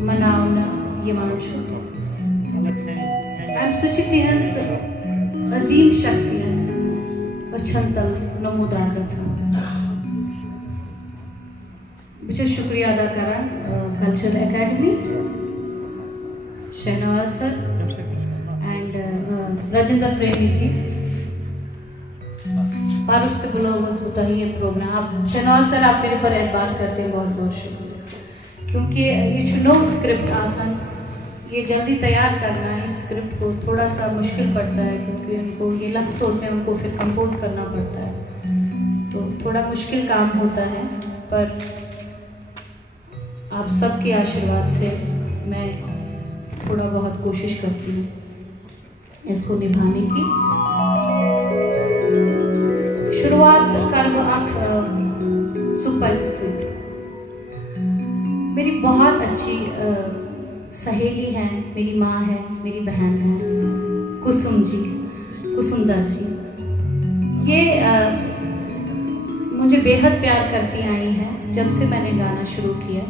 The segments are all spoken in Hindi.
Manauna Yamanchu. I'm Suchiti's Azim Shakhsiyat, a Chantal Namudar Gatha. Which is Shukriya Ada Kara, Cultural Academy, Shahnawaz sir, and Rajendra Premi ji. और उससे बोलो बस बताइए प्रोग्राम आप शहनाज सर आप मेरे पर एतबार करते हैं बहुत बहुत शुक्रिया क्योंकि ये चुनो स्क्रिप्ट आसान ये जल्दी तैयार करना है इस स्क्रिप्ट को थोड़ा सा मुश्किल पड़ता है क्योंकि उनको ये लफ्ज़ होते हैं उनको फिर कंपोज करना पड़ता है तो थोड़ा मुश्किल काम होता है पर आप सबके आशीर्वाद से मैं थोड़ा बहुत कोशिश करती हूँ इसको निभाने की शुरुआत करबो आँख सुपर से मेरी बहुत अच्छी सहेली है मेरी माँ है मेरी बहन है कुसुम जी कुसुमदर जी ये मुझे बेहद प्यार करती आई हैं जब से मैंने गाना शुरू किया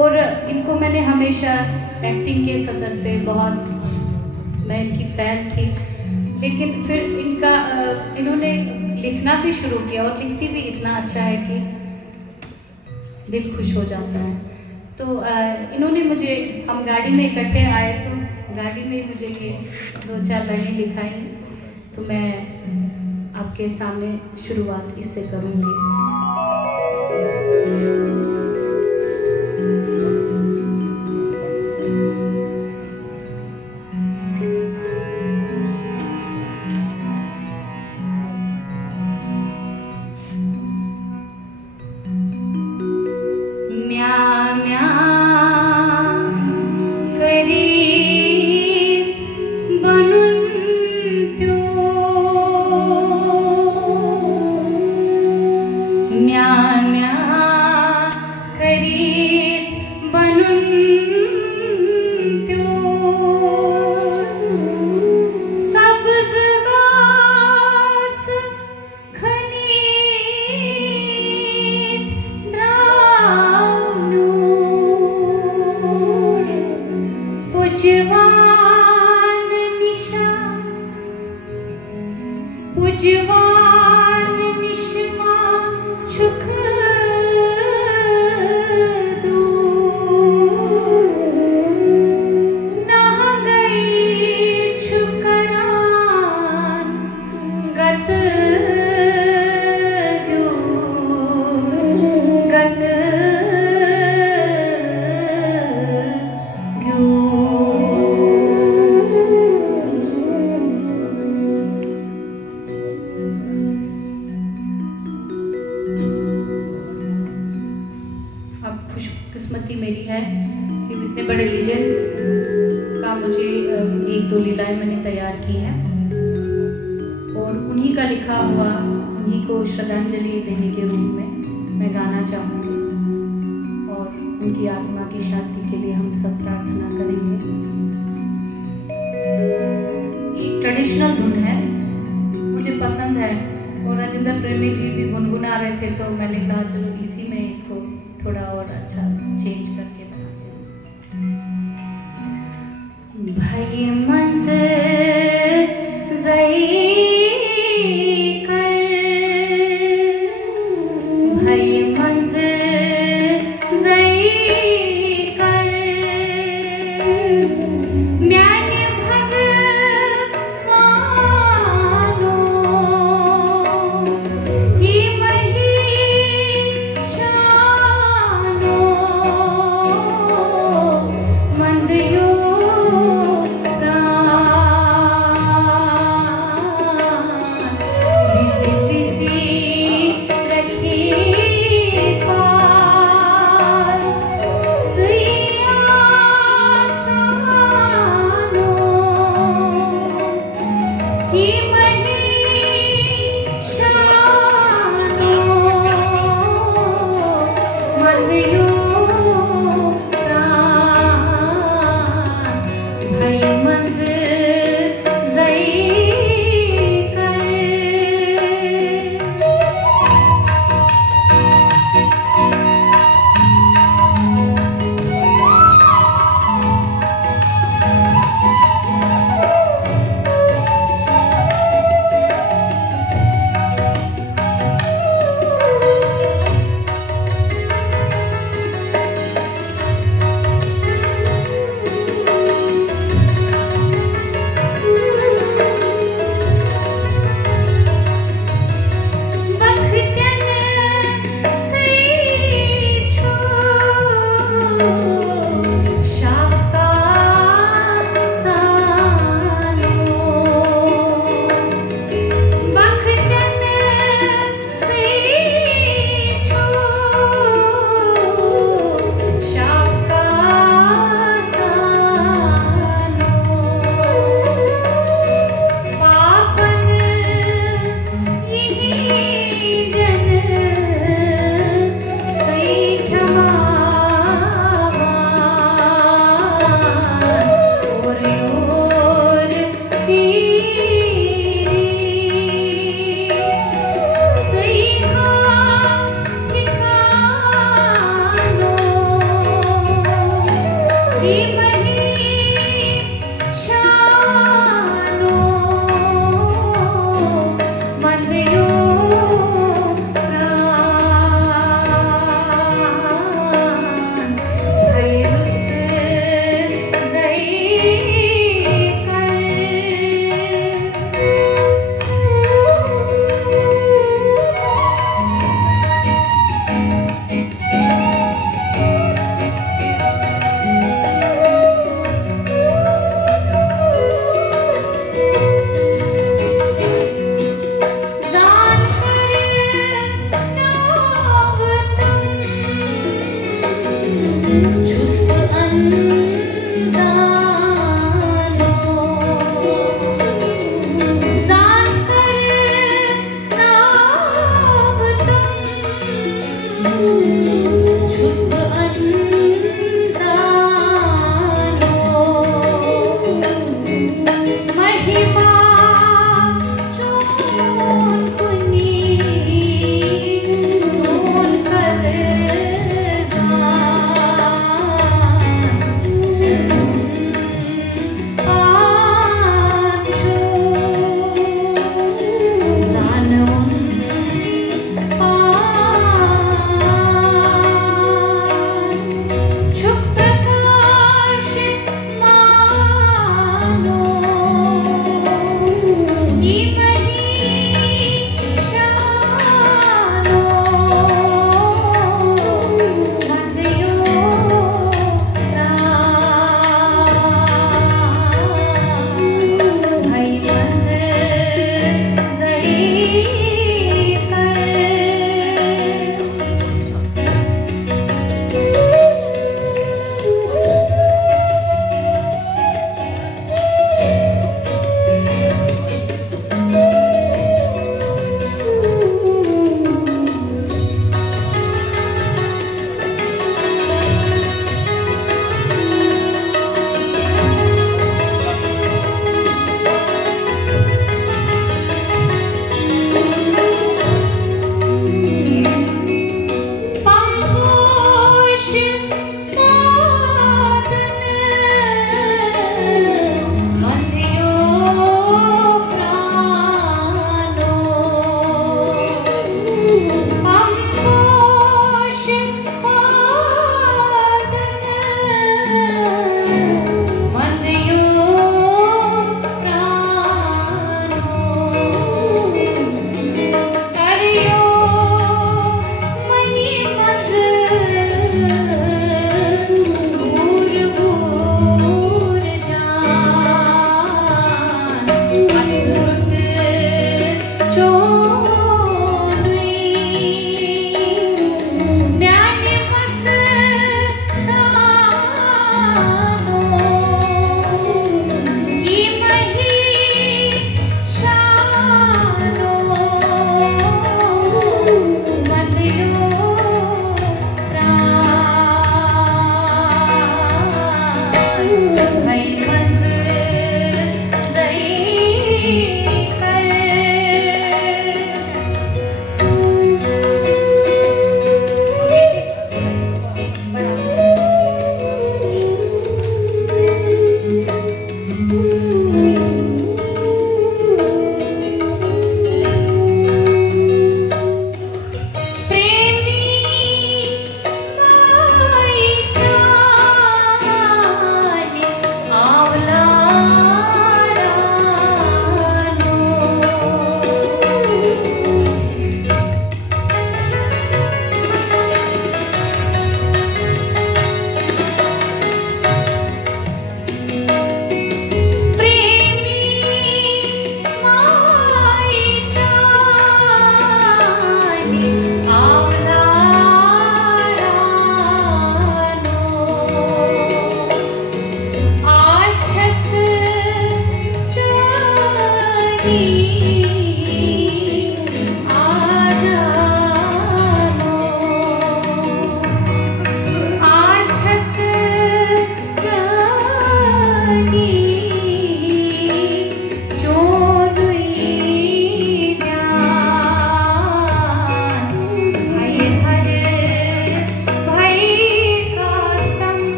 और इनको मैंने हमेशा एक्टिंग के सतर पे बहुत मैं इनकी फ़ैन थी लेकिन फिर इन्होंने लिखना भी शुरू किया और लिखती भी इतना अच्छा है कि दिल खुश हो जाता है तो इन्होंने मुझे हम गाड़ी में इकट्ठे आए तो गाड़ी में मुझे ये 2-4 लाइनें लिखाई तो मैं आपके सामने शुरुआत इससे करूँगी श्रद्धांजलि देने के रूप में मैं गाना चाहूँगी और उनकी आत्मा की शांति के लिए हम सब प्रार्थना करेंगे ये ट्रेडिशनल धुन है मुझे पसंद है और राजेंद्र प्रेमी जी भी गुनगुना रहे थे तो मैंने कहा चलो इसी में इसको थोड़ा और अच्छा चेंज करके बनाते हैं भाई मंज़िल है।